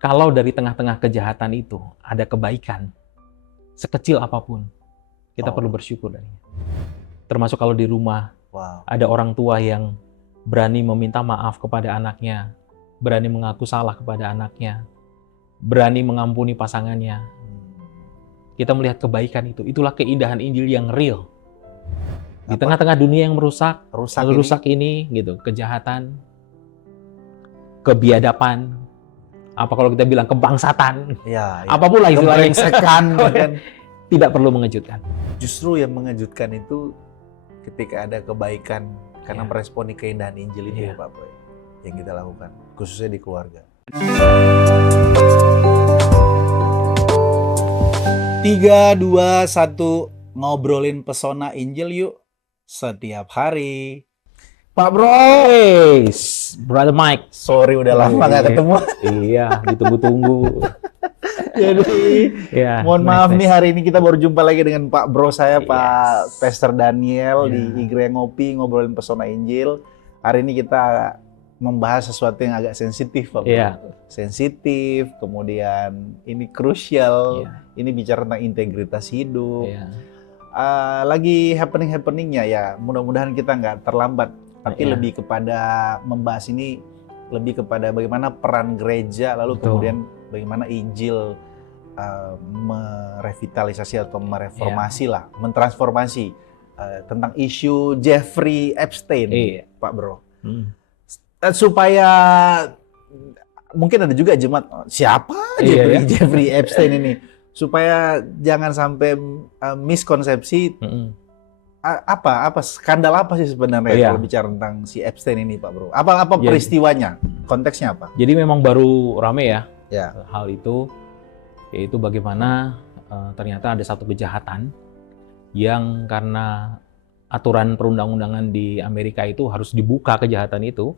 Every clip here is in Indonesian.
kalau dari tengah-tengah kejahatan itu ada kebaikan, sekecil apapun, kita perlu bersyukur darinya. Termasuk kalau di rumah ada orang tua yang berani meminta maaf kepada anaknya, berani mengaku salah kepada anaknya, berani mengampuni pasangannya. Kita melihat kebaikan itu. Itulah keindahan Injil yang real. Di tengah-tengah dunia yang merusak ini gitu, kejahatan, kebiadaban, apa kalau kita bilang kebangsatan, apapun lah istilahnya, kan? Tidak perlu mengejutkan. Justru yang mengejutkan itu ketika ada kebaikan karena meresponi keindahan Injil ini ya Pak Boy, yang kita lakukan, khususnya di keluarga. 3, 2, 1, ngobrolin pesona Injil yuk setiap hari. Pak Bro, hey, Brother Mike. Sorry udah lama nggak ketemu. Iya, ditunggu-tunggu. Jadi, mohon maaf nih, hari ini kita baru jumpa lagi dengan Pak Bro saya, Pak Pastor Daniel di Igre Ngopi, ngobrolin pesona Injil. Hari ini kita membahas sesuatu yang agak sensitif, Pak Bro. Sensitif, kemudian ini krusial, ini bicara tentang integritas hidup. Lagi happening-happeningnya ya, mudah-mudahan kita nggak terlambat. Tapi lebih kepada membahas ini, lebih kepada bagaimana peran gereja, lalu kemudian bagaimana Injil merevitalisasi atau mereformasi lah, mentransformasi tentang isu Jeffrey Epstein, Pak Bro. Supaya mungkin ada juga jemaat, siapa Jeffrey Epstein ini? Supaya jangan sampai miskonsepsi, apa skandal apa sih sebenarnya kalau bicara tentang si Epstein ini, Pak Bro? Apa peristiwanya? Konteksnya apa? Jadi memang baru rame ya hal itu, yaitu bagaimana ternyata ada satu kejahatan yang karena aturan perundang-undangan di Amerika itu harus dibuka kejahatan itu,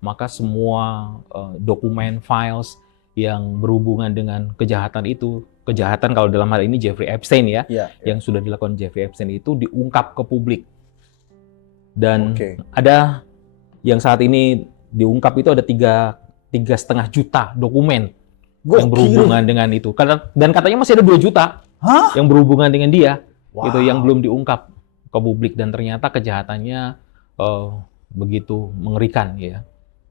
maka semua dokumen, files yang berhubungan dengan kejahatan itu, kejahatan kalau dalam hal ini Jeffrey Epstein yang sudah dilakukan Jeffrey Epstein itu diungkap ke publik. Dan ada yang saat ini diungkap itu ada 3,5 juta dokumen yang berhubungan dengan itu. Dan katanya masih ada 2 juta yang berhubungan dengan dia, itu yang belum diungkap ke publik. Dan ternyata kejahatannya begitu mengerikan ya,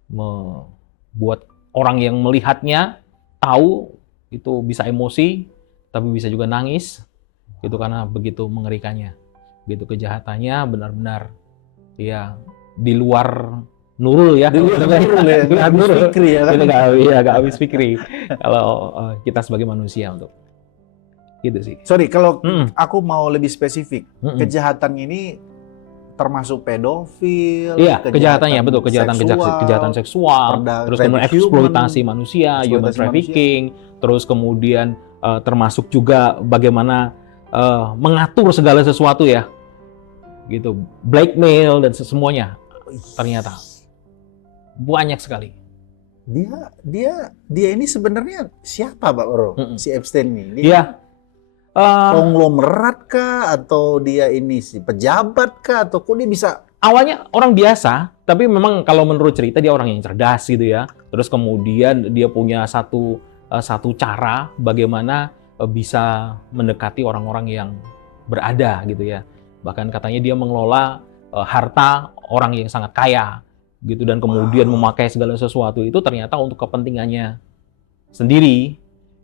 membuat orang yang melihatnya tahu itu bisa emosi, tapi bisa juga nangis, gitu, karena begitu mengerikannya, gitu kejahatannya benar-benar ya di luar nurul ya, nggak habis pikir ya kan? Nggak habis pikir kalau kita sebagai manusia untuk gitu sih. Sorry, kalau aku mau lebih spesifik, kejahatan ini termasuk pedofil, kejahatannya betul, kejahatan seksual, terus kemudian eksploitasi manusia, human trafficking, terus kemudian termasuk juga bagaimana mengatur segala sesuatu ya, gitu, blackmail dan semuanya. Ternyata banyak sekali. Dia ini sebenarnya siapa, Pak Bro? Si Epstein ini? Konglomerat kah, atau dia ini si pejabat kah, atau kok dia bisa? Awalnya orang biasa, tapi memang kalau menurut cerita dia orang yang cerdas gitu ya. Terus kemudian dia punya satu cara bagaimana bisa mendekati orang-orang yang berada gitu ya. Bahkan katanya dia mengelola harta orang yang sangat kaya gitu, dan kemudian memakai segala sesuatu itu ternyata untuk kepentingannya sendiri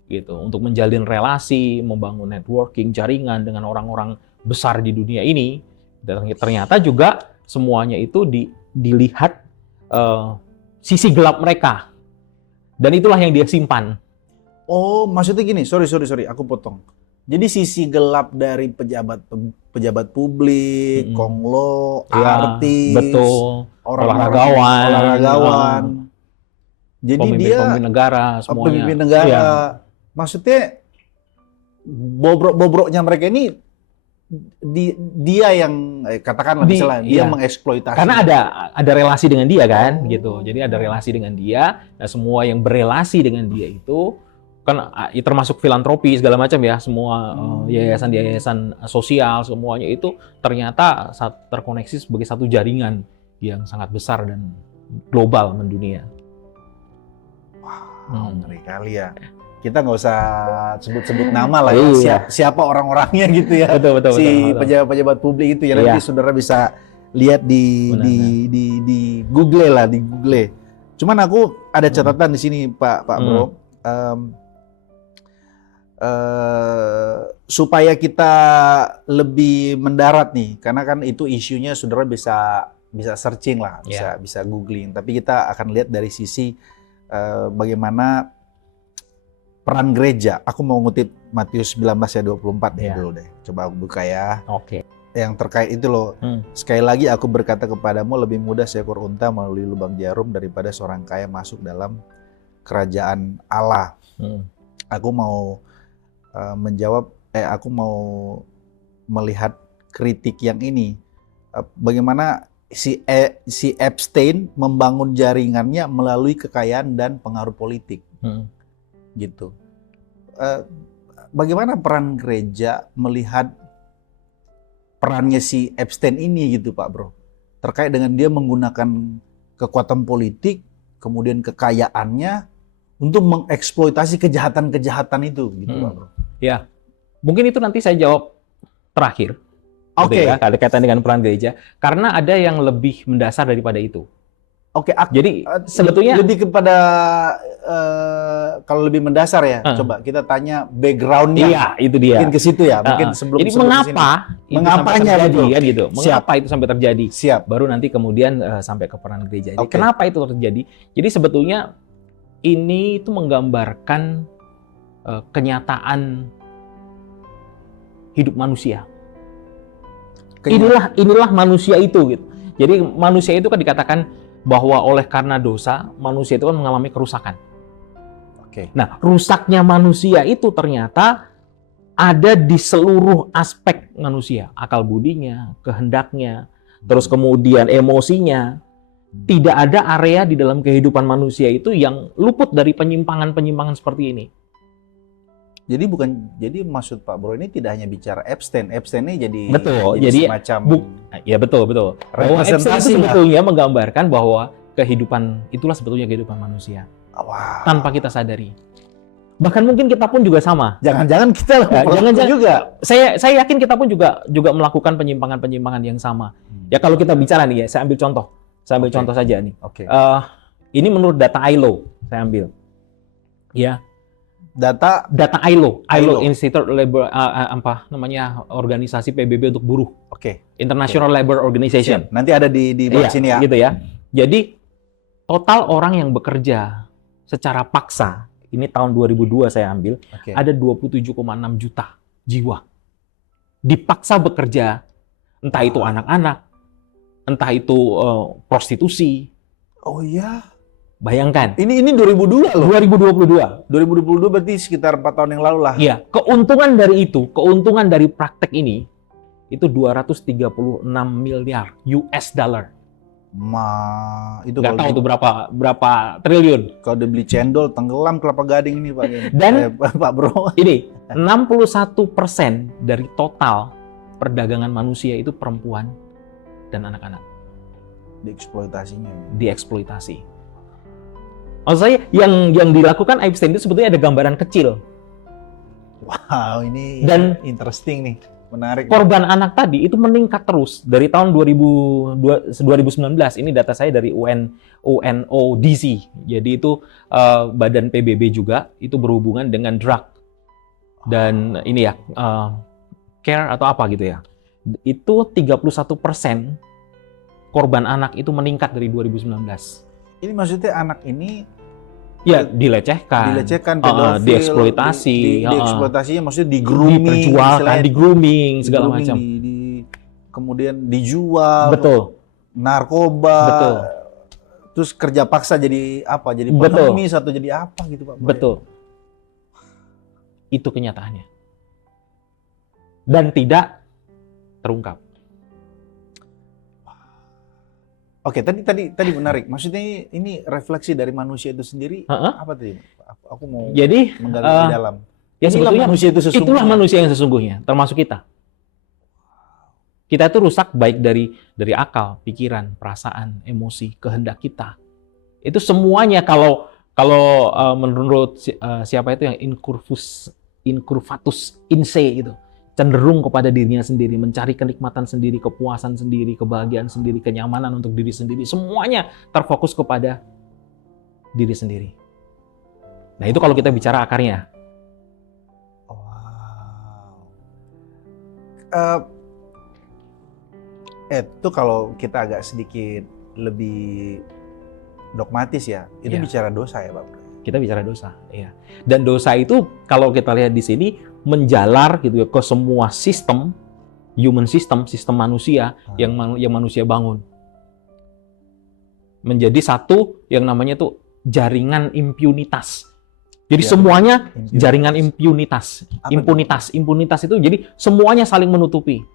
gitu, untuk menjalin relasi, membangun networking, jaringan dengan orang-orang besar di dunia ini. Dan ternyata juga semuanya itu dilihat sisi gelap mereka, dan itulah yang dia simpan. Oh, maksudnya gini, sorry, aku potong. Jadi sisi gelap dari pejabat publik, konglo, artis, betul, olahragawan. Jadi pemimpin negara, semuanya. Pemimpin negara. Maksudnya bobrok-bobroknya mereka ini dia yang katakanlah misalnya dia mengeksploitasi. Karena ada relasi dengan dia kan, gitu. Jadi ada relasi dengan dia. Nah, semua yang berelasi dengan dia itu kan termasuk filantropi segala macam ya, semua yayasan-yayasan sosial, semuanya itu ternyata terkoneksi sebagai satu jaringan yang sangat besar dan global mendunia. Ngeri kali ya. Kita nggak usah sebut-sebut nama lah ya. Siapa orang-orangnya gitu ya. Betul. Pejabat-pejabat publik itu ya. Nanti saudara bisa lihat di Google lah, di Google. Cuman aku ada catatan di sini Pak Bro. Supaya kita lebih mendarat nih, karena kan itu isunya saudara bisa searching lah, bisa googling. Tapi kita akan lihat dari sisi bagaimana peran gereja. Aku mau ngutip Matius 19 ayat 24 dulu deh. Coba aku buka ya. Oke. Yang terkait itu loh. Sekali lagi aku berkata kepadamu, lebih mudah seekor unta melalui lubang jarum daripada seorang kaya masuk dalam kerajaan Allah. Aku mau menjawab, aku mau melihat kritik yang ini. Bagaimana si Epstein membangun jaringannya melalui kekayaan dan pengaruh politik. Gitu. Bagaimana peran gereja melihat perannya si Epstein ini gitu Pak Bro? Terkait dengan dia menggunakan kekuatan politik, kemudian kekayaannya untuk mengeksploitasi kejahatan-kejahatan itu gitu Pak Bro. Ya, mungkin itu nanti saya jawab terakhir. Oke. Ada kaitan dengan peran gereja, karena ada yang lebih mendasar daripada itu. Oke, jadi sebetulnya lebih kepada kalau lebih mendasar ya, coba kita tanya background-nya. Iya, itu dia. Mungkin ke situ ya, mungkin sebelum. Jadi mengapanya terjadi kan gitu? Mengapa itu sampai terjadi? Siap. Baru nanti kemudian sampai ke peran gereja. Jadi kenapa itu terjadi? Jadi sebetulnya ini itu menggambarkan kenyataan hidup manusia. Inilah manusia itu gitu. Jadi manusia itu kan dikatakan bahwa oleh karena dosa manusia itu kan mengalami kerusakan. Nah, rusaknya manusia itu ternyata ada di seluruh aspek manusia, akal budinya, kehendaknya, terus kemudian emosinya. Tidak ada area di dalam kehidupan manusia itu yang luput dari penyimpangan-penyimpangan seperti ini. Jadi maksud Pak Bro ini tidak hanya bicara Epstein ini jadi semacam betul. Bahwa Epstein itu sebetulnya menggambarkan bahwa itulah sebetulnya kehidupan manusia. Wow. Tanpa kita sadari. Bahkan mungkin kita pun juga sama. Jangan-jangan kita juga. Saya yakin kita pun juga melakukan penyimpangan-penyimpangan yang sama. Ya kalau kita bicara nih ya, saya ambil contoh saja nih. Ini menurut data ILO saya ambil. Ya. Data ILO Institute Labor organisasi PBB untuk buruh. International Labor Organization. Siap. Nanti ada di bawah sini ya. Gitu ya. Jadi total orang yang bekerja secara paksa ini tahun 2002 saya ambil ada 27,6 juta jiwa dipaksa bekerja, entah itu anak-anak, entah itu prostitusi. Oh iya. Bayangkan. Ini 2002 loh. 2022 berarti sekitar 4 tahun yang lalu lah. Iya, keuntungan dari praktek ini itu 236 miliar US dollar. Itu nggak tahu tuh berapa triliun. Kalau dia beli cendol tenggelam Kelapa Gading ini Pak. Dan Pak Bro. Ini 61% dari total perdagangan manusia itu perempuan dan anak-anak. Dieksploitasi. Maksud saya yang dilakukan Epstein itu sebetulnya ada gambaran kecil. Wow, ini interesting nih, menarik. Korban anak tadi itu meningkat terus dari tahun 2019. Ini data saya dari UNODC. Jadi itu badan PBB juga itu berhubungan dengan drug dan ini ya care atau apa gitu ya. Itu 31% korban anak itu meningkat dari 2019. Ini maksudnya anak ini dilecehkan, pedofil, dieksploitasinya maksudnya di-grooming, segala macam. Kemudian dijual, narkoba, terus kerja paksa jadi apa? Jadi pengemis atau jadi apa gitu Pak? Betul. Itu kenyataannya. Dan tidak terungkap. Oke, tadi menarik. Maksudnya ini refleksi dari manusia itu sendiri. Apa tadi? Aku mau menggali di dalam. Ya sebetulnya manusia itu sesungguhnya. Itulah manusia yang sesungguhnya, termasuk kita. Kita itu rusak baik dari akal, pikiran, perasaan, emosi, kehendak kita. Itu semuanya kalau Kalau menurut siapa itu yang incurvatus inse gitu, cenderung kepada dirinya sendiri, mencari kenikmatan sendiri, kepuasan sendiri, kebahagiaan sendiri, kenyamanan untuk diri sendiri, semuanya terfokus kepada diri sendiri. Nah, itu kalau kita bicara akarnya. Itu kalau kita agak sedikit lebih dogmatis ya, itu bicara dosa ya, Pak Bro? Kita bicara dosa, ya. Dan dosa itu kalau kita lihat di sini menjalar gitu ya ke semua sistem, human system, sistem manusia yang manusia bangun. Menjadi satu yang namanya tuh jaringan impunitas. Jadi semuanya jaringan impunitas. Impunitas itu jadi semuanya saling menutupi.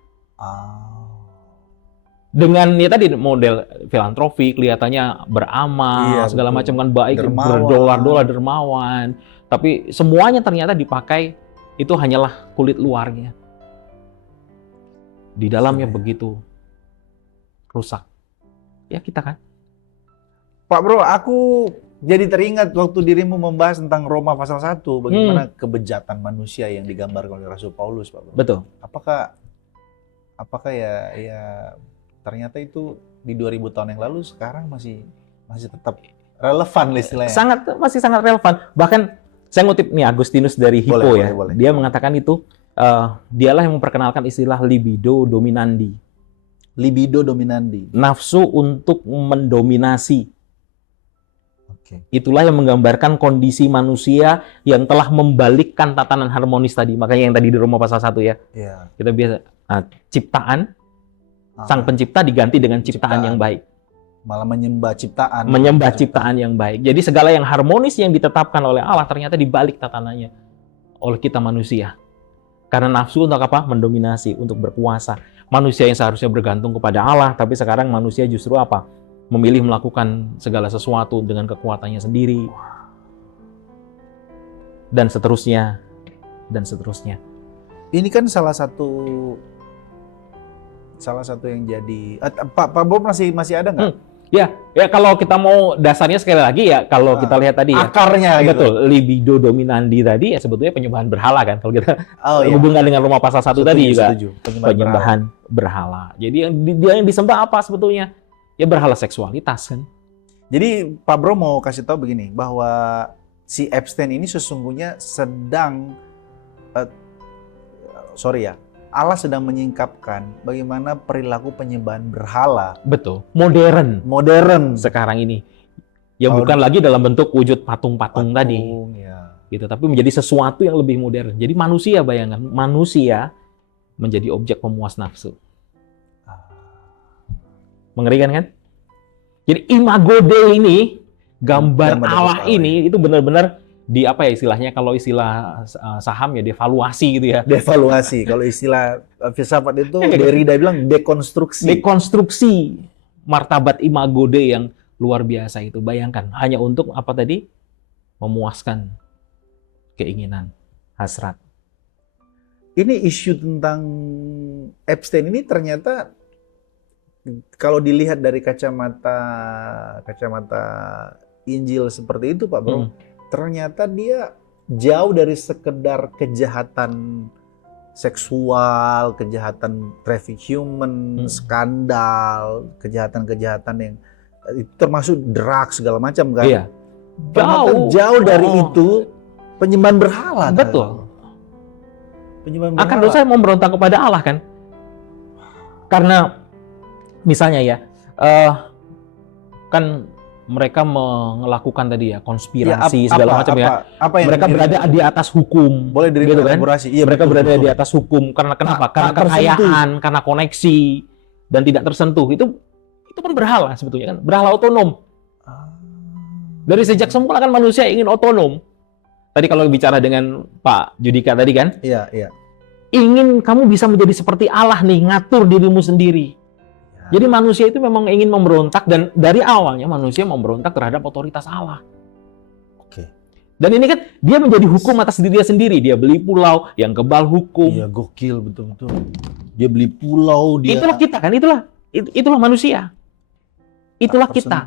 Dengan ya tadi model filantropi, kelihatannya beramal, segala macam kan baik, berdolar-dolar, dermawan. Tapi semuanya ternyata dipakai itu hanyalah kulit luarnya. Di dalamnya begitu rusak. Ya kita kan. Pak Bro, aku jadi teringat waktu dirimu membahas tentang Roma pasal 1, bagaimana kebejatan manusia yang digambarkan oleh Rasul Paulus, Pak Bro. Betul. Apakah ya ternyata itu di 2000 tahun yang lalu sekarang masih tetap relevan istilahnya. Masih sangat relevan. Bahkan saya ngutip nih Agustinus dari Hippo boleh. Dia mengatakan itu dialah yang memperkenalkan istilah libido dominandi. Libido dominandi. Nafsu untuk mendominasi. Itulah yang menggambarkan kondisi manusia yang telah membalikkan tatanan harmonis tadi. Makanya yang tadi di Roma pasal 1 ya. Kita biasa ciptaan sang pencipta diganti dengan ciptaan yang baik. Malah menyembah ciptaan. Menyembah ciptaan yang baik. Jadi segala yang harmonis yang ditetapkan oleh Allah ternyata dibalik tatanannya oleh kita manusia. Karena nafsu untuk apa? Mendominasi, untuk berkuasa. Manusia yang seharusnya bergantung kepada Allah, tapi sekarang manusia justru apa? Memilih melakukan segala sesuatu dengan kekuatannya sendiri. Dan seterusnya. Dan seterusnya. Ini kan salah satu yang jadi Pak Bob masih ada nggak? Ya kalau kita mau dasarnya sekali lagi ya kalau kita lihat tadi akarnya ya, betul libido dominandi tadi ya sebetulnya penyembahan berhala kan kalau kita hubungkan dengan Roma pasal 1 tadi juga penyembahan berhala. Jadi yang disembah apa sebetulnya? Ya berhala seksualitas kan. Jadi Pak Bro mau kasih tahu begini bahwa si Epstein ini sesungguhnya sedang Allah sedang menyingkapkan bagaimana perilaku penyembahan berhala. Betul. Modern sekarang ini. Ya bukan lagi dalam bentuk wujud patung-patung tadi. Ya. Gitu, tapi menjadi sesuatu yang lebih modern. Jadi manusia, bayangkan, manusia menjadi objek pemuas nafsu. Mengerikan kan? Jadi imago Dei ini, gambar Allah ini itu benar-benar di apa ya istilahnya, kalau istilah saham ya devaluasi gitu ya. Devaluasi. Kalau istilah filsafat itu Derrida bilang dekonstruksi. Dekonstruksi martabat imago Dei yang luar biasa itu. Bayangkan hanya untuk apa tadi? Memuaskan keinginan, hasrat. Ini isu tentang Epstein ini ternyata kalau dilihat dari kacamata Injil seperti itu, Pak Bro. Ternyata dia jauh dari sekedar kejahatan seksual, kejahatan traffic human, skandal, kejahatan-kejahatan yang itu termasuk drugs segala macam kan. Iya. Jauh dari itu penyembahan berhala. Betul. Penyembahan berhala. Akan dosa yang memberontak kepada Allah kan. Karena misalnya ya, kan mereka melakukan tadi ya konspirasi segala macam ya. Mereka berada di atas hukum. Boleh gitu kan? Iya, mereka berada di atas hukum karena kenapa? Karena kekayaan, karena koneksi dan tidak tersentuh. Itu kan berhala sebetulnya kan, berhala otonom. Dari sejak semula kan manusia ingin otonom. Tadi kalau bicara dengan Pak Judika tadi kan? Iya. Ingin kamu bisa menjadi seperti Allah nih, ngatur dirimu sendiri. Jadi manusia itu memang ingin memberontak dan dari awalnya manusia memberontak terhadap otoritas Allah. Oke. Dan ini kan dia menjadi hukum atas dirinya sendiri. Dia beli pulau yang kebal hukum. Iya, gokil betul-betul. Dia beli pulau, dia. Itulah kita kan, itulah manusia. Itulah kita.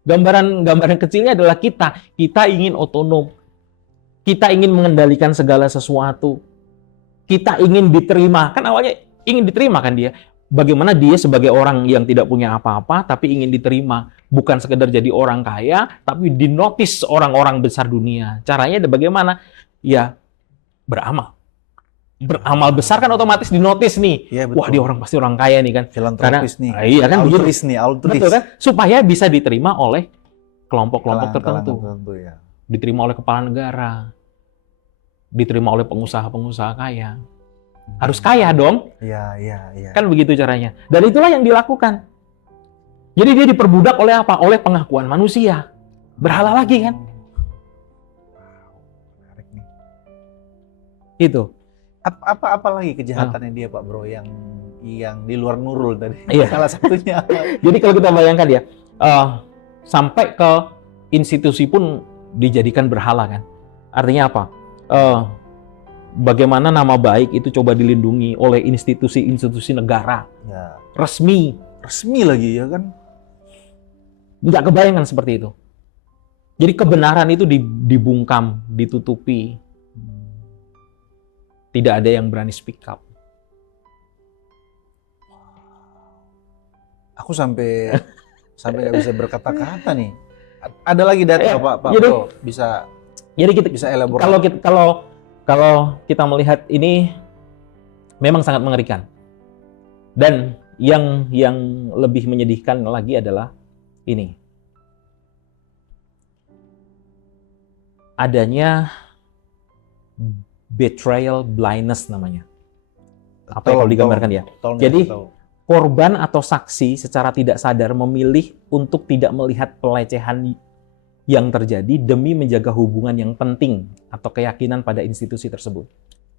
Gambaran kecilnya adalah kita ingin otonom. Kita ingin mengendalikan segala sesuatu. Kita ingin diterima. Kan awalnya ingin diterima kan dia. Bagaimana dia sebagai orang yang tidak punya apa-apa tapi ingin diterima. Bukan sekedar jadi orang kaya, tapi dinotis orang-orang besar dunia. Caranya bagaimana? Ya, beramal. Beramal besar kan otomatis dinotis nih. Ya, betul. Wah, dia pasti orang kaya nih kan. Filantropis nih. Iya kan, altruis nih, altruis. Betul kan? Supaya bisa diterima oleh kelompok-kelompok tertentu. Ya. Diterima oleh kepala negara. Diterima oleh pengusaha-pengusaha kaya. Harus kaya dong. Iya. Kan begitu caranya. Dan itulah yang dilakukan. Jadi dia diperbudak oleh apa? Oleh pengakuan manusia. Berhala lagi kan? Menarik nih. Itu. Apa lagi kejahatannya dia, Pak Bro, yang di luar Nurul tadi? Iya. Salah satunya. Jadi kalau kita bayangkan ya, sampai ke institusi pun dijadikan berhala kan. Artinya apa? Bagaimana nama baik itu coba dilindungi oleh institusi-institusi negara. Ya. Resmi Lagi ya kan? Nggak kebayangkan seperti itu. Jadi kebenaran itu dibungkam, ditutupi. Tidak ada yang berani speak up. Aku sampai nggak bisa berkata-kata nih. Ada lagi data Pak jadi, Bro? Jadi kita bisa elaborasi. Kalau kita melihat ini memang sangat mengerikan. Dan yang lebih menyedihkan lagi adalah ini. Adanya betrayal blindness namanya. Apa yang kalau digambarkan ya? Jadi korban atau saksi secara tidak sadar memilih untuk tidak melihat pelecehan yang terjadi demi menjaga hubungan yang penting atau keyakinan pada institusi tersebut.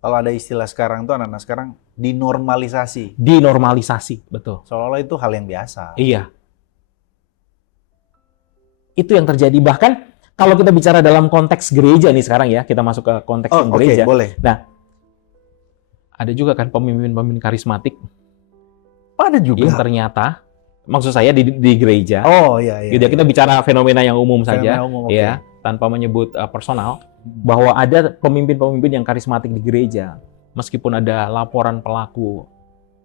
Kalau ada istilah sekarang tuh anak-anak sekarang dinormalisasi. Dinormalisasi, betul. Seolah-olah itu hal yang biasa. Iya. Itu yang terjadi. Bahkan kalau kita bicara dalam konteks gereja nih sekarang ya, kita masuk ke konteks gereja. Boleh. Nah, ada juga kan pemimpin-pemimpin karismatik. Ada juga. Yang ternyata, maksud saya di gereja. Oh iya. Gitu, kita bicara fenomena yang umum saja, okay. Ya, tanpa menyebut personal, bahwa ada pemimpin-pemimpin yang karismatik di gereja, meskipun ada laporan pelaku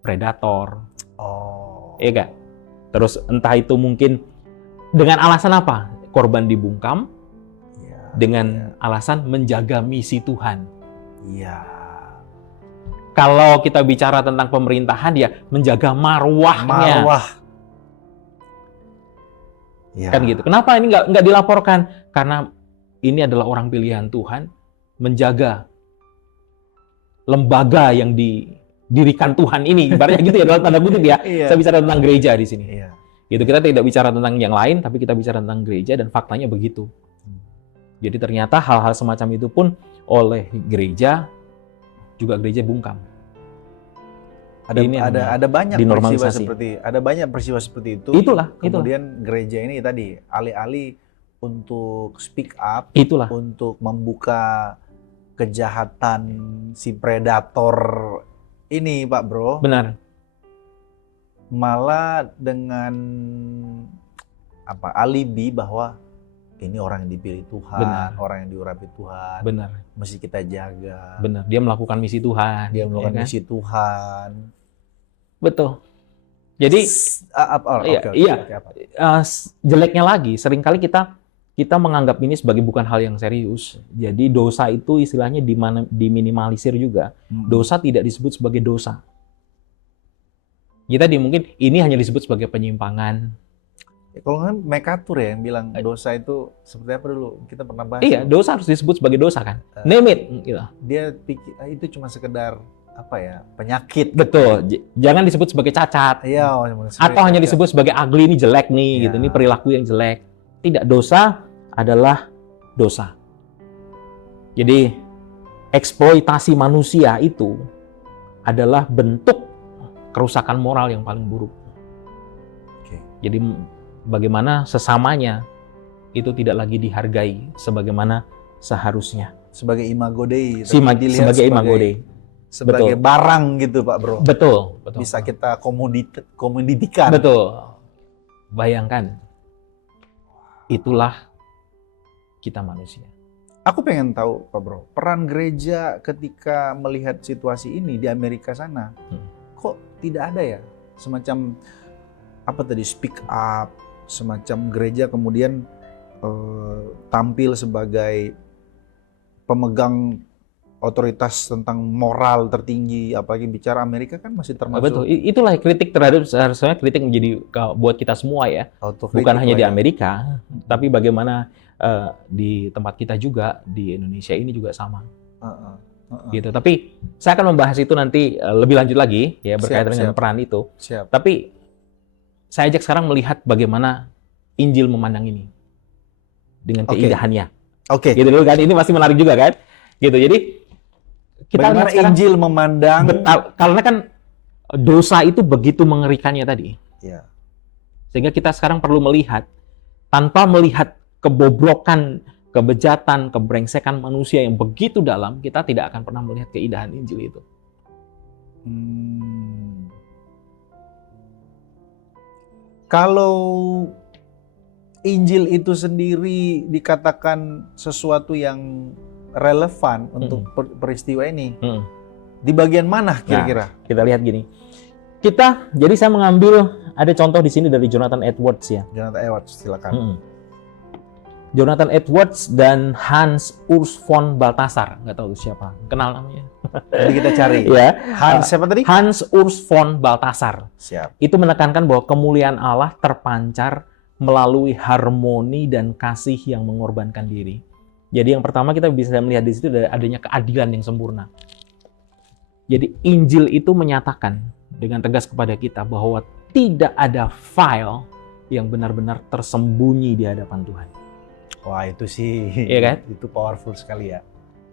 predator. Oh. Iya kan? Terus entah itu mungkin dengan alasan apa? Korban dibungkam. Dengan alasan menjaga misi Tuhan. Iya. Kalau kita bicara tentang pemerintahan, ya menjaga marwahnya. Ya. Kan gitu. Kenapa ini nggak dilaporkan? Karena ini adalah orang pilihan Tuhan, menjaga lembaga yang didirikan Tuhan ini. Ibaratnya gitu ya, dalam tanda kutip ya. Iya. Saya bicara tentang gereja di sini. Iya. Gitu, kita tidak bicara tentang yang lain, tapi kita bicara tentang gereja dan faktanya begitu. Jadi ternyata hal-hal semacam itu pun oleh gereja juga gereja bungkam. Ada banyak peristiwa seperti itu. Itulah. Kemudian gereja ini tadi alih-alih untuk speak up, untuk membuka kejahatan si predator ini, Pak Bro. Benar. Malah dengan alibi bahwa ini orang yang dipilih Tuhan, benar. Orang yang diurapi Tuhan. Benar. Mesti kita jaga. Benar. Dia melakukan misi Tuhan. Misi Tuhan. Betul. Jadi jeleknya lagi, seringkali kita menganggap ini sebagai bukan hal yang serius. Jadi dosa itu istilahnya diminimalisir juga. Dosa tidak disebut sebagai dosa. Kita mungkin ini hanya disebut sebagai penyimpangan. Kalau nggak Mekatur ya yang bilang dosa itu seperti apa dulu? Kita pernah bahas. Iya, dosa harus disebut sebagai dosa kan. Name it. Gitu. Dia pikir itu cuma sekedar penyakit. Betul. Jangan disebut sebagai cacat. Iya. Atau hanya disebut sebagai ugly, ini jelek nih, gitu. Ini perilaku yang jelek. Tidak, dosa adalah dosa. Jadi eksploitasi manusia itu adalah bentuk kerusakan moral yang paling buruk. Jadi bagaimana sesamanya itu tidak lagi dihargai sebagaimana seharusnya. Sebagai imago Dei. Sebagai imago Dei. Sebagai barang gitu, Pak Bro. Betul. Bisa kita komoditikan. Betul. Bayangkan. Itulah kita manusia. Aku pengen tahu, Pak Bro, peran gereja ketika melihat situasi ini di Amerika sana, kok tidak ada ya semacam apa tadi, speak up, semacam gereja kemudian tampil sebagai pemegang otoritas tentang moral tertinggi, apalagi bicara Amerika kan masih termasuk. Betul, itulah kritik terhadap, seharusnya kritik menjadi buat kita semua ya, bukan hanya di Amerika, tapi bagaimana di tempat kita juga, di Indonesia ini juga sama. Gitu. Tapi saya akan membahas itu nanti lebih lanjut lagi ya, berkaitan dengan peran itu. Tapi saya ajak sekarang melihat bagaimana Injil memandang ini dengan keindahannya. Gitu dulu kan, ini masih menarik juga kan? Gitu. Jadi kita bagaimana Injil memandang, karena kan dosa itu begitu mengerikannya tadi. Ya. Sehingga kita sekarang perlu melihat, tanpa melihat kebobrokan, kebejatan, kebrengsekan manusia yang begitu dalam, kita tidak akan pernah melihat keindahan Injil itu. Kalau Injil itu sendiri dikatakan sesuatu yang relevan untuk peristiwa ini, di bagian mana kira-kira? Nah, kita lihat gini. Jadi saya mengambil, ada contoh di sini dari Jonathan Edwards ya. Jonathan Edwards, silakan. Jonathan Edwards dan Hans Urs von Balthasar, nggak tahu siapa, kenal namanya. Jadi kita cari. Ya. Siapa tadi? Hans Urs von Balthasar. Siap. Itu menekankan bahwa kemuliaan Allah terpancar melalui harmoni dan kasih yang mengorbankan diri. Jadi yang pertama kita bisa melihat di situ adanya keadilan yang sempurna. Jadi Injil itu menyatakan dengan tegas kepada kita bahwa tidak ada file yang benar-benar tersembunyi di hadapan Tuhan. Wah, itu sih, iya kan? Itu powerful sekali ya.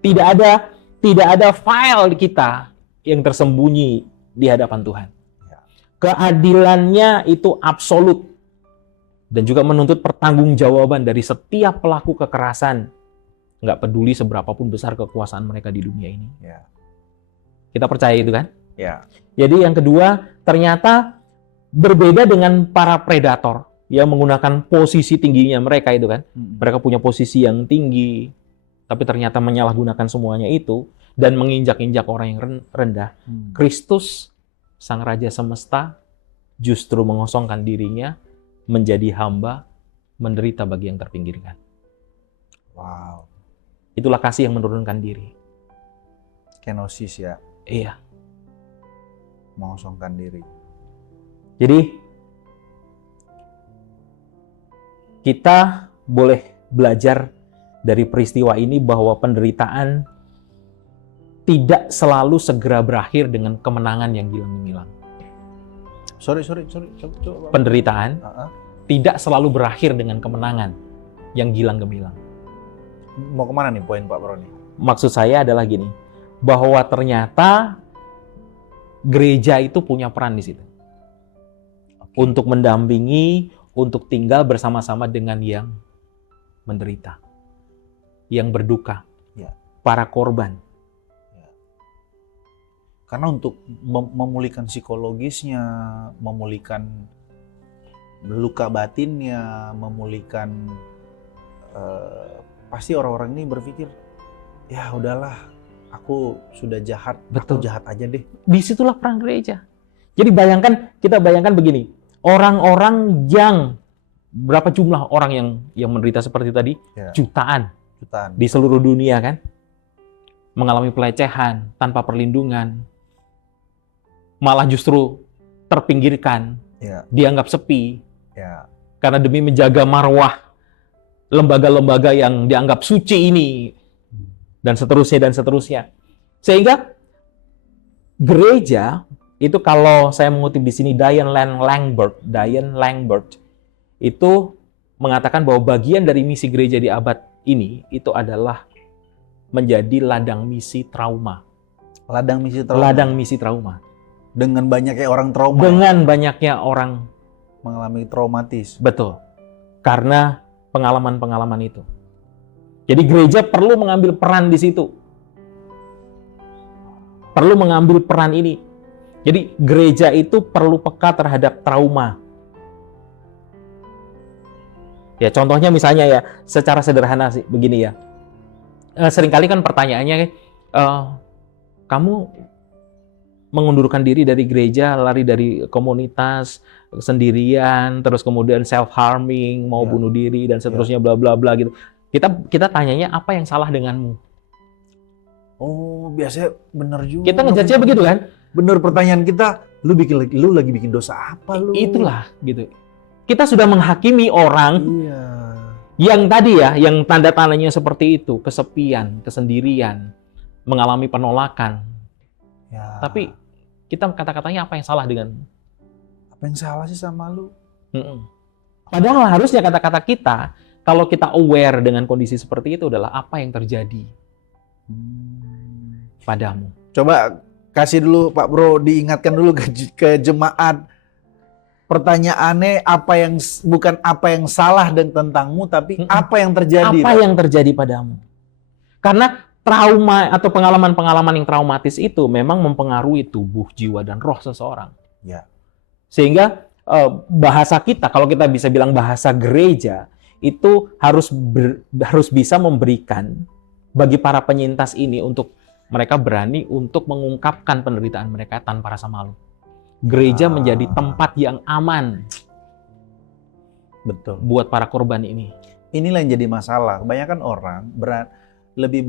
Tidak ada file kita yang tersembunyi di hadapan Tuhan. Ya. Keadilannya itu absolut dan juga menuntut pertanggungjawaban dari setiap pelaku kekerasan, nggak peduli seberapapun besar kekuasaan mereka di dunia ini. Ya. Kita percaya itu kan? Ya. Jadi yang kedua, ternyata berbeda dengan para predator yang menggunakan posisi tingginya mereka itu kan. Mereka punya posisi yang tinggi, tapi ternyata menyalahgunakan semuanya itu dan menginjak-injak orang yang rendah. Kristus, Sang Raja Semesta, justru mengosongkan dirinya, menjadi hamba, menderita bagi yang terpinggirkan. Wow. Itulah kasih yang menurunkan diri. Kenosis ya. Iya. Mengosongkan diri. Jadi kita boleh belajar dari peristiwa ini bahwa penderitaan tidak selalu segera berakhir dengan kemenangan yang gilang-gemilang. Sorry. Penderitaan tidak selalu berakhir dengan kemenangan yang gilang-gemilang. Mau kemana nih poin Pak Bro nih? Maksud saya adalah gini, bahwa ternyata gereja itu punya peran di situ. Untuk mendampingi, untuk tinggal bersama-sama dengan yang menderita, yang berduka, para korban. Karena untuk memulihkan psikologisnya, memulihkan luka batinnya, memulihkan, pasti orang-orang ini berpikir, ya udahlah, aku sudah jahat, betul, aku jahat aja deh. Disitulah peran gereja. Jadi kita bayangkan begini, orang-orang yang, berapa jumlah orang yang menderita seperti tadi? Ya. Jutaan di seluruh dunia kan? Mengalami pelecehan tanpa perlindungan, malah justru terpinggirkan, dianggap sepi, karena demi menjaga marwah lembaga-lembaga yang dianggap suci ini, dan seterusnya. Sehingga gereja itu, kalau saya mengutip di sini Diane Langbert itu mengatakan bahwa bagian dari misi gereja di abad ini itu adalah menjadi ladang misi trauma. Ladang misi trauma. Dengan banyaknya orang trauma. Dengan banyaknya orang mengalami traumatis. Betul. Karena pengalaman-pengalaman itu. Jadi gereja perlu mengambil peran di situ. Perlu mengambil peran ini. Jadi gereja itu perlu peka terhadap trauma. Ya contohnya misalnya ya, secara sederhana sih begini ya. Seringkali kan pertanyaannya, kamu mengundurkan diri dari gereja, lari dari komunitas, sendirian, terus kemudian self-harming, mau bunuh diri, dan seterusnya, bla bla bla gitu. Kita tanyanya, apa yang salah denganmu? Oh, biasanya bener juga. Kita ngejudge-nya begitu kan? Bener, pertanyaan kita, lu lagi bikin dosa apa lu? Itulah, gitu. Kita sudah menghakimi orang Iya. yang tadi ya, yang tanda-tandanya seperti itu, kesepian, kesendirian, mengalami penolakan. Ya. Tapi kita kata-katanya, apa yang salah denganmu? Apa yang salah sih sama lu? Padahal harusnya kata-kata kita, kalau kita aware dengan kondisi seperti itu, adalah apa yang terjadi padamu. Coba kasih dulu Pak Bro, diingatkan dulu ke jemaat. Pertanyaannya bukan apa yang salah tentangmu, tapi apa yang terjadi. Apa yang terjadi padamu. Karena trauma atau pengalaman-pengalaman yang traumatis itu memang mempengaruhi tubuh, jiwa, dan roh seseorang. Ya. Sehingga bahasa kita, kalau kita bisa bilang bahasa gereja, itu harus bisa memberikan bagi para penyintas ini untuk mereka berani untuk mengungkapkan penderitaan mereka tanpa rasa malu. Gereja menjadi tempat yang aman. Betul. Buat para korban ini. Inilah yang jadi masalah. Kebanyakan orang lebih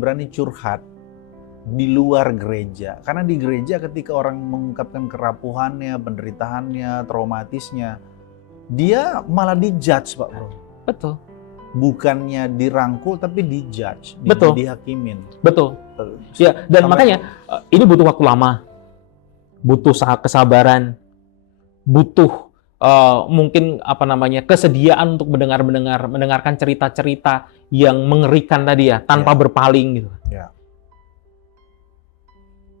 berani curhat di luar gereja. Karena di gereja ketika orang mengungkapkan kerapuhannya, penderitaannya, traumatisnya, dia malah dijudge, Pak Bro. Betul. Bukannya dirangkul, tapi dijudge. Betul. Dihakimin. Betul. Ya, dan makanya ini butuh waktu lama. Butuh kesabaran. Butuh mungkin kesediaan untuk mendengarkan cerita-cerita yang mengerikan tadi ya, tanpa berpaling gitu. Ya.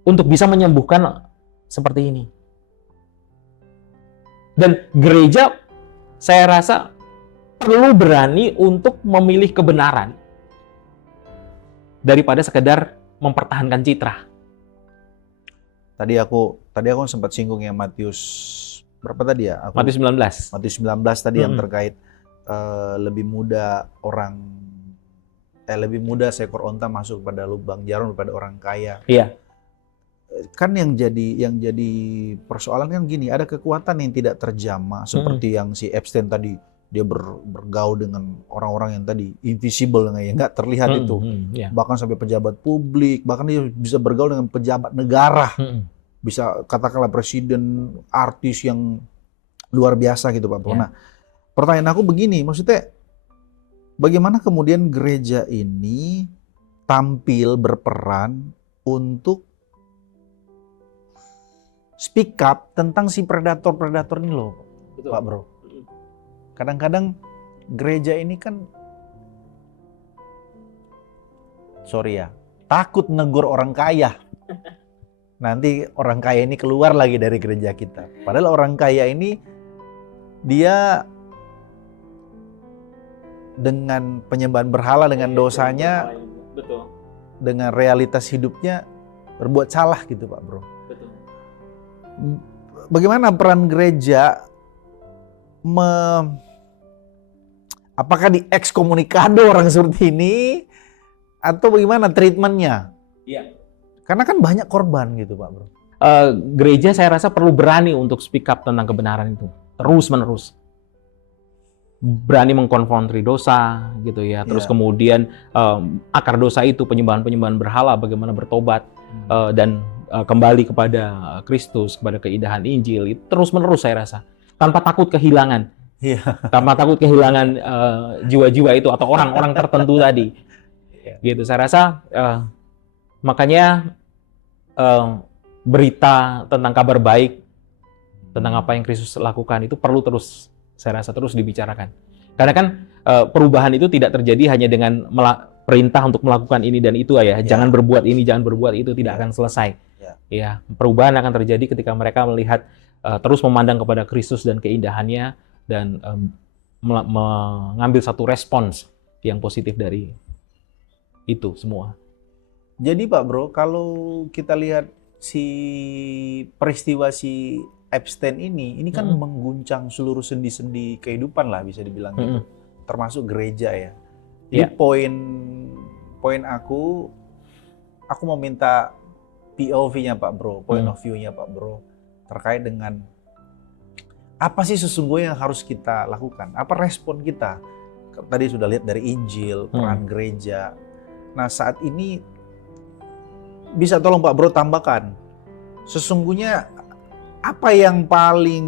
Untuk bisa menyembuhkan seperti ini. Dan gereja, saya rasa perlu berani untuk memilih kebenaran daripada sekedar mempertahankan citra. Tadi aku sempat singgung ya Matius berapa tadi ya? Matius 19. Matius 19 tadi yang terkait lebih mudah seekor onta masuk pada lubang jarum daripada orang kaya. Iya. Kan yang jadi persoalan kan gini, ada kekuatan yang tidak terjamah seperti yang si Epstein tadi, dia bergaul dengan orang-orang yang tadi invisible, yang nggak terlihat itu. Bahkan sampai pejabat publik, bahkan dia bisa bergaul dengan pejabat negara. Bisa katakanlah presiden, artis yang luar biasa gitu Pak Bro. Nah, pertanyaan aku begini, maksudnya bagaimana kemudian gereja ini tampil berperan untuk speak up tentang si predator-predator ini loh. Betul. Pak Bro. Kadang-kadang gereja ini kan takut negur orang kaya. Nanti orang kaya ini keluar lagi dari gereja kita. Padahal orang kaya ini dia dengan penyembahan berhala, dengan dosanya, betul, dengan realitas hidupnya berbuat salah gitu Pak Bro. Betul. Bagaimana peran gereja apakah diekskomunikado orang seperti ini atau bagaimana treatmentnya? Iya. Karena kan banyak korban gitu Pak Bro. Gereja saya rasa perlu berani untuk speak up tentang kebenaran itu. Terus-menerus. Berani mengkonfrontasi dosa gitu ya. Terus kemudian akar dosa itu penyembahan-penyembahan berhala, bagaimana bertobat dan kembali kepada Kristus, kepada keindahan Injil. Itu terus-menerus saya rasa. Tanpa takut kehilangan. Tanpa takut kehilangan jiwa-jiwa itu atau orang-orang tertentu tadi. Gitu saya rasa makanya berita tentang kabar baik tentang apa yang Kristus lakukan itu perlu terus, saya rasa terus dibicarakan. Karena kan perubahan itu tidak terjadi hanya dengan perintah untuk melakukan ini dan itu ya. Jangan berbuat ini, jangan berbuat itu, tidak akan selesai. Ya, perubahan akan terjadi ketika mereka melihat terus memandang kepada Kristus dan keindahannya dan mengambil satu respons yang positif dari itu semua. Jadi Pak Bro, kalau kita lihat peristiwa si Epstein ini kan mengguncang seluruh sendi-sendi kehidupan lah, bisa dibilang gitu. Termasuk gereja ya. Jadi poin aku mau minta POV-nya Pak Bro, point of view-nya Pak Bro, terkait dengan apa sih sesungguhnya yang harus kita lakukan? Apa respon kita? Tadi sudah lihat dari Injil, peran gereja. Nah saat ini bisa tolong Pak Bro tambahkan, sesungguhnya apa yang paling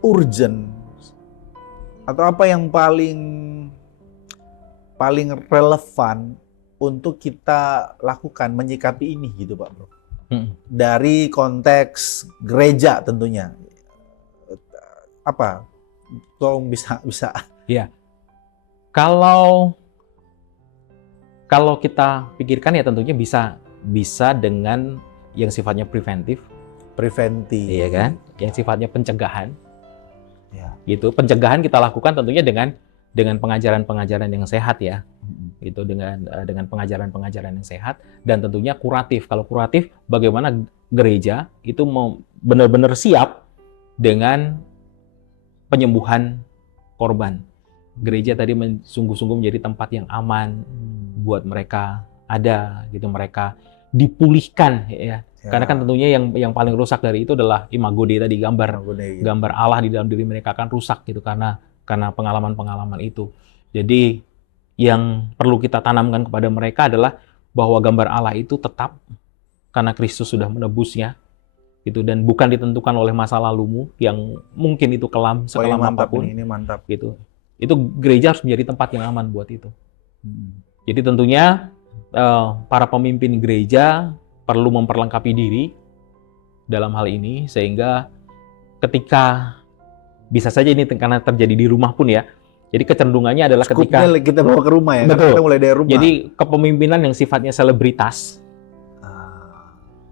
urgent atau apa yang paling relevan untuk kita lakukan menyikapi ini gitu Pak Bro. Dari konteks gereja tentunya. Apa? Tolong bisa. Ya. Kalau kita pikirkan ya tentunya bisa dengan yang sifatnya preventif. Iya kan? Yang sifatnya pencegahan. Ya. Gitu. Pencegahan kita lakukan tentunya dengan pengajaran-pengajaran yang sehat ya. Gitu, dengan pengajaran-pengajaran yang sehat, dan tentunya kuratif. Kalau kuratif, bagaimana gereja itu benar-benar siap dengan penyembuhan korban. Gereja tadi sungguh-sungguh menjadi tempat yang aman buat mereka ada gitu, mereka dipulihkan ya. Karena kan tentunya yang paling rusak dari itu adalah imago Dei tadi, gambar Allah di dalam diri mereka kan rusak gitu karena pengalaman-pengalaman itu. Jadi yang perlu kita tanamkan kepada mereka adalah bahwa gambar Allah itu tetap karena Kristus sudah menebusnya gitu, dan bukan ditentukan oleh masa lalumu yang mungkin itu kelam sekelam apapun. Ini mantap gitu. Itu gereja harus menjadi tempat yang aman buat itu. Jadi tentunya para pemimpin gereja perlu memperlengkapi diri dalam hal ini, sehingga ketika bisa saja ini karena terjadi di rumah pun ya. Jadi kecenderungannya adalah ketika kita bawa ke rumah ya. Betul. Kita mulai dari rumah. Jadi kepemimpinan yang sifatnya selebritas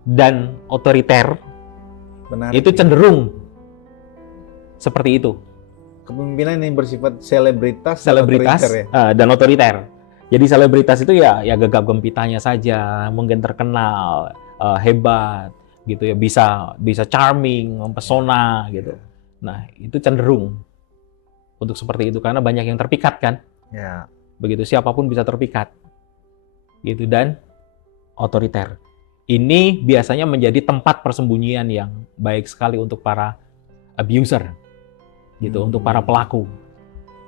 dan otoriter, itu cenderung seperti itu. Kepemimpinan yang bersifat selebritas ya? Dan otoriter. Jadi selebritas itu ya gegap gempitanya saja, mungkin terkenal, hebat, gitu ya, bisa charming, mempesona, gitu. Nah itu cenderung untuk seperti itu karena banyak yang terpikat kan. Ya. Begitu, siapapun bisa terpikat. Gitu, dan otoriter. Ini biasanya menjadi tempat persembunyian yang baik sekali untuk para abuser. Gitu, untuk para pelaku.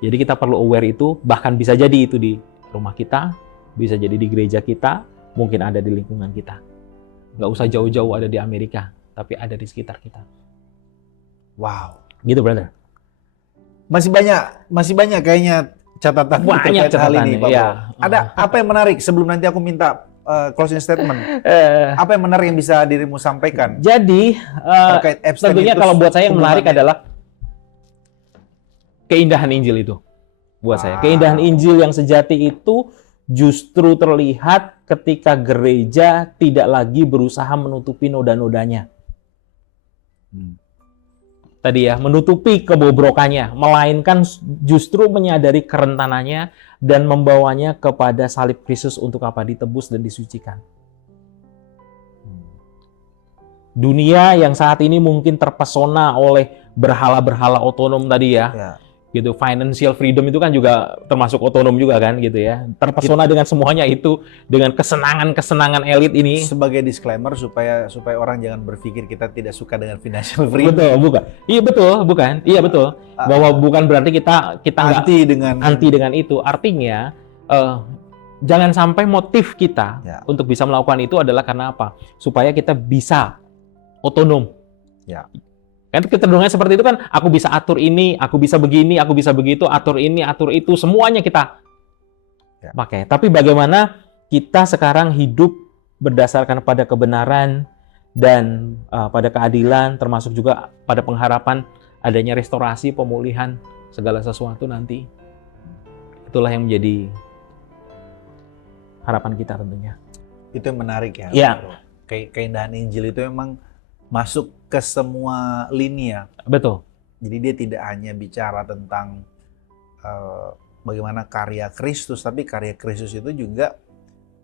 Jadi kita perlu aware itu, bahkan bisa jadi itu di rumah kita, bisa jadi di gereja kita, mungkin ada di lingkungan kita. Nggak usah jauh-jauh ada di Amerika, tapi ada di sekitar kita. Wow. Gitu, brother. Masih banyak kayaknya catatan terkait hal ini, Pak. Ya. Ada apa yang menarik sebelum nanti aku minta closing statement? Apa yang menarik yang bisa dirimu sampaikan? Jadi tentunya kalau buat saya yang menarik adalah keindahan Injil itu. Buat saya, keindahan Injil yang sejati itu justru terlihat ketika gereja tidak lagi berusaha menutupi noda-nodanya. Tadi ya, menutupi kebobrokannya, melainkan justru menyadari kerentanannya dan membawanya kepada salib Kristus untuk apa? Ditebus dan disucikan. Dunia yang saat ini mungkin terpesona oleh berhala-berhala otonom tadi ya. Gitu, financial freedom itu kan juga termasuk otonom juga kan gitu ya. Terpesona dengan semuanya itu, dengan kesenangan elit ini. Sebagai disclaimer supaya orang jangan berpikir kita tidak suka dengan financial freedom. Betul, bukan. Iya betul, bukan. Iya betul. Bahwa bukan berarti kita anti dengan itu. Artinya jangan sampai motif kita untuk bisa melakukan itu adalah karena apa? Supaya kita bisa otonom. Ya. Kan kecenderungannya seperti itu kan, aku bisa atur ini, aku bisa begini, aku bisa begitu, atur ini, atur itu, semuanya kita pakai. Tapi bagaimana kita sekarang hidup berdasarkan pada kebenaran dan pada keadilan, termasuk juga pada pengharapan adanya restorasi, pemulihan segala sesuatu nanti. Itulah yang menjadi harapan kita tentunya. Itu yang menarik ya. Ya. Keindahan Injil itu memang masuk ke semua lini ya. Betul. Jadi dia tidak hanya bicara tentang bagaimana karya Kristus, tapi karya Kristus itu juga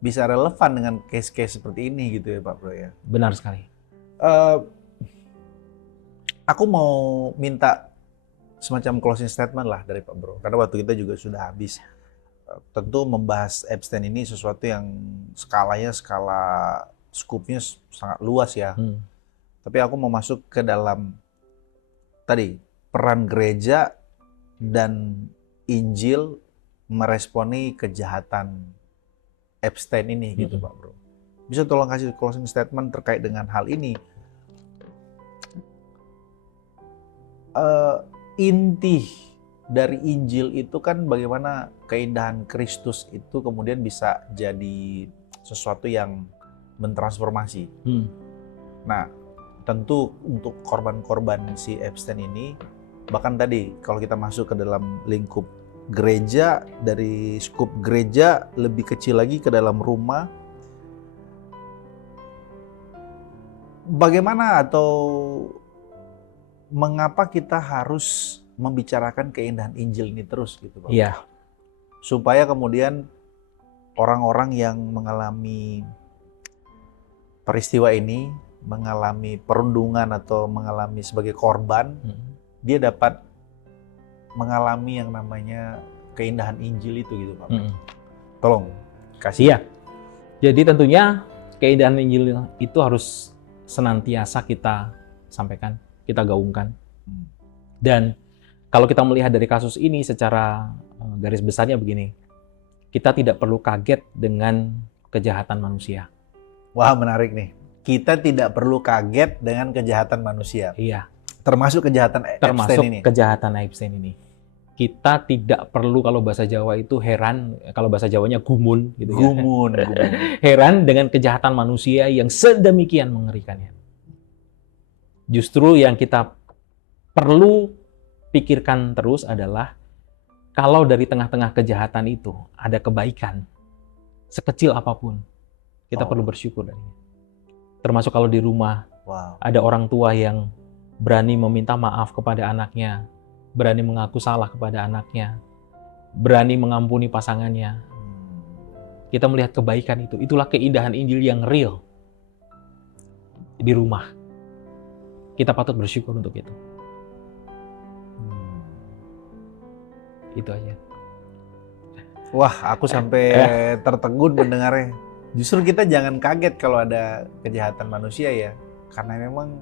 bisa relevan dengan case-case seperti ini gitu ya Pak Bro ya. Benar sekali. Aku mau minta semacam closing statement lah dari Pak Bro, karena waktu kita juga sudah habis. Tentu membahas abstain ini sesuatu yang skala skupnya sangat luas ya. Tapi aku mau masuk ke dalam tadi peran gereja dan Injil meresponi kejahatan abstain ini gitu Pak Bro. Bisa tolong kasih closing statement terkait dengan hal ini. Inti dari Injil itu kan bagaimana keindahan Kristus itu kemudian bisa jadi sesuatu yang mentransformasi. Nah, tentu untuk korban-korban si abstain ini, bahkan tadi kalau kita masuk ke dalam lingkup gereja, dari skup gereja lebih kecil lagi ke dalam rumah, bagaimana atau mengapa kita harus membicarakan keindahan Injil ini terus gitu Pak? Iya. Supaya kemudian orang-orang yang mengalami peristiwa ini, mengalami perundungan atau mengalami sebagai korban, dia dapat mengalami yang namanya keindahan Injil itu gitu Pak. Tolong kasih. Iya. Jadi tentunya keindahan Injil itu harus senantiasa kita sampaikan, kita gaungkan. Dan kalau kita melihat dari kasus ini secara garis besarnya begini, kita tidak perlu kaget dengan kejahatan manusia. Wah, menarik nih. Kita tidak perlu kaget dengan kejahatan manusia. Iya. Termasuk kejahatan Epstein ini. Kejahatan Epstein ini. Kita tidak perlu, kalau bahasa Jawa itu heran, kalau bahasa Jawanya gumun gitu ya. Gumun. Heran dengan kejahatan manusia yang sedemikian mengerikannya. Justru yang kita perlu pikirkan terus adalah kalau dari tengah-tengah kejahatan itu ada kebaikan, sekecil apapun, kita perlu bersyukur darinya. Termasuk kalau di rumah ada orang tua yang berani meminta maaf kepada anaknya, berani mengaku salah kepada anaknya, berani mengampuni pasangannya. Kita melihat kebaikan itu. Itulah keindahan Injil yang real di rumah. Kita patut bersyukur untuk itu. Itu aja. Wah, aku sampai tertegun mendengarnya. Justru kita jangan kaget kalau ada kejahatan manusia ya, karena memang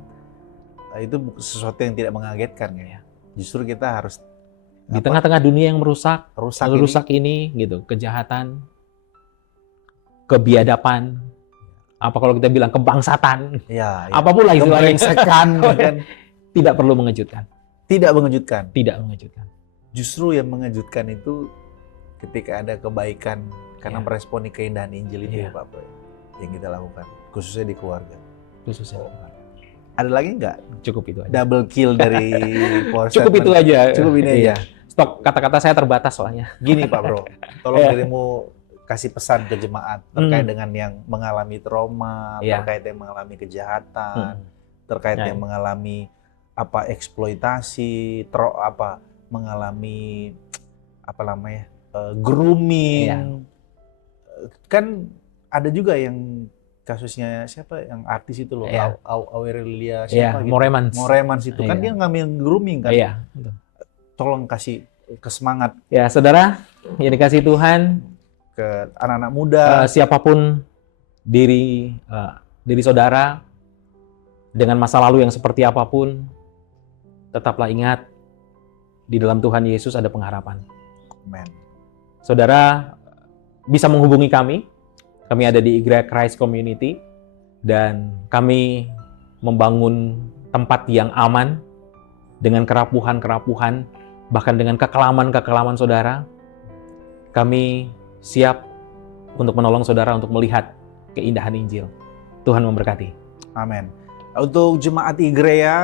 itu sesuatu yang tidak mengagetkan ya. Justru kita harus di tengah-tengah dunia yang merusak ini gitu, kejahatan, kebiadaban, apa kalau kita bilang kebangsatan, apapun lah istilahnya, tidak perlu mengejutkan. Tidak mengejutkan. Tidak mengejutkan. Justru yang mengejutkan itu ketika ada kebaikan karena meresponi keindahan Injil itu ya Pak, yang kita lakukan, khususnya di keluarga. Ada lagi nggak? Cukup itu aja. Double kill dari Cukup itu aja. Cukup ini aja. Stok kata-kata saya terbatas soalnya. Gini Pak Bro, tolong dirimu kasih pesan ke jemaat terkait dengan yang mengalami trauma, terkait yang mengalami kejahatan, terkait yang mengalami eksploitasi, mengalami grooming. Kan ada juga yang kasusnya siapa yang artis itu loh, Aurelia siapa gitu. Moremans itu kan dia ngambil grooming kan. Tolong kasih kesemangat. Ya, saudara, yang dikasih Tuhan, ke anak-anak muda, siapapun diri saudara dengan masa lalu yang seperti apapun, tetaplah ingat di dalam Tuhan Yesus ada pengharapan. Amen. Saudara bisa menghubungi kami. Kami ada di Igrek Christ Community dan kami membangun tempat yang aman dengan kerapuhan-kerapuhan, bahkan dengan kekelaman-kekelaman saudara. Kami siap untuk menolong saudara untuk melihat keindahan Injil. Tuhan memberkati. Amin. Untuk jemaat Igrea,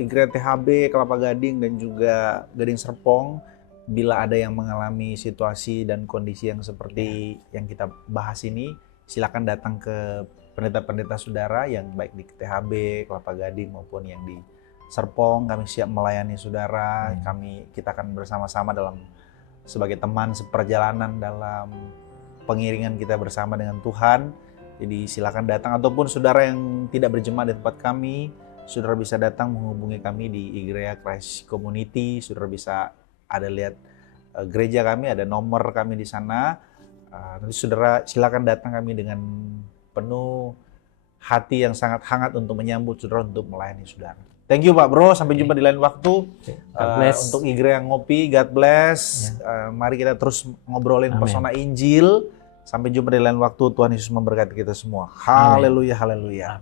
Igrea THB, Kelapa Gading dan juga Gading Serpong, bila ada yang mengalami situasi dan kondisi yang seperti yang kita bahas ini, silakan datang ke pendeta-pendeta saudara yang baik di THB, Kelapa Gading maupun yang di Serpong. Kami siap melayani saudara. Kita akan bersama-sama dalam sebagai teman seperjalanan dalam pengiringan kita bersama dengan Tuhan. Jadi silakan datang, ataupun saudara yang tidak berjemaat di tempat kami, saudara bisa datang menghubungi kami di Igrea Christ Community. Saudara bisa ada lihat gereja kami, ada nomor kami di sana. Nanti saudara silakan datang kami dengan penuh hati yang sangat hangat untuk menyambut saudara, untuk melayani saudara. Thank you Pak Bro, sampai jumpa di lain waktu. Untuk Igrea Ngopi, God bless. Mari kita terus ngobrolin pesona Injil. Sampai jumpa di lain waktu. Tuhan Yesus memberkati kita semua. Haleluya, haleluya.